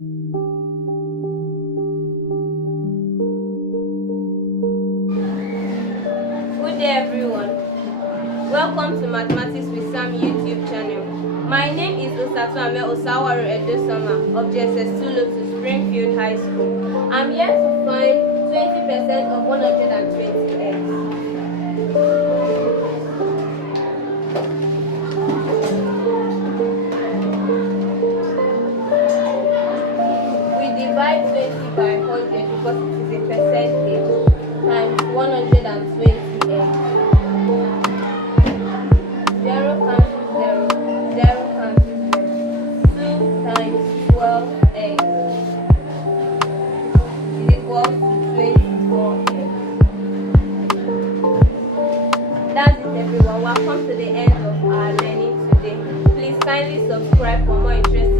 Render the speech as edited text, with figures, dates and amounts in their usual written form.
Good day, everyone. Welcome to Mathematics with Sam YouTube channel. My name is Osatuame Osawaru Edosama of JSS 2 Lotus Springfield High School. I'm here to find 20% of 120x. We divide 20 by 100 because it is a percentage times 120x. 0 cancels 0, 0 cancels 0. 2 times 12x is equal to 24x. That's it, everyone. We have come to the end of our learning today. Please kindly subscribe for more interesting